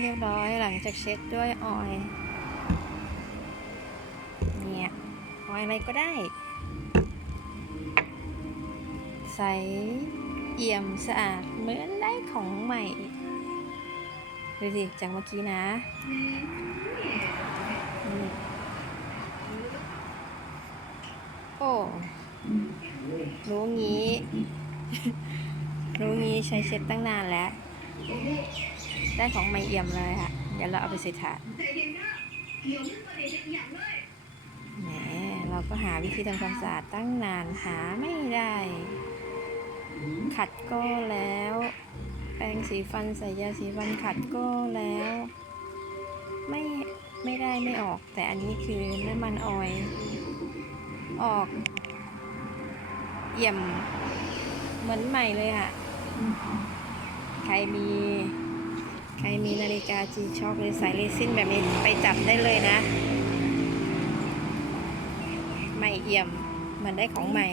เรียบร้อยหลังจากเช็ดด้วยออยล์เนี่ยออยล์อะไรก็ได้ ใสเอี่ยมสะอาดเหมือนได้ของใหม่ดูสิจากเมื่อกี้นะโอ้รู้งี้ รู้งี้ใช้เช็ดตั้งนานแล้ว ได้ของใหม่เอี่ยมเลยค่ะ เดี๋ยวเราเอาไปใส่ถาดแหมเราก็หาวิธีทำความสะอาดตั้งนานหาไม่ได้ ขัดก็แล้ว แปรงสีฟันใส่ยาสีฟันขัดก็แล้ว ไม่ไม่ได้ไม่ออก แต่อันนี้คือน้ำมันออยออกเอี่ยมเหมือนใหม่เลยค่ะ ใครมี รมีนาฬิกาจีช็อคหรือสายเรซินแบบนี้ไปจับได้เลยนะ ใหม่เอี่ยมเหมือนได้ของใหม่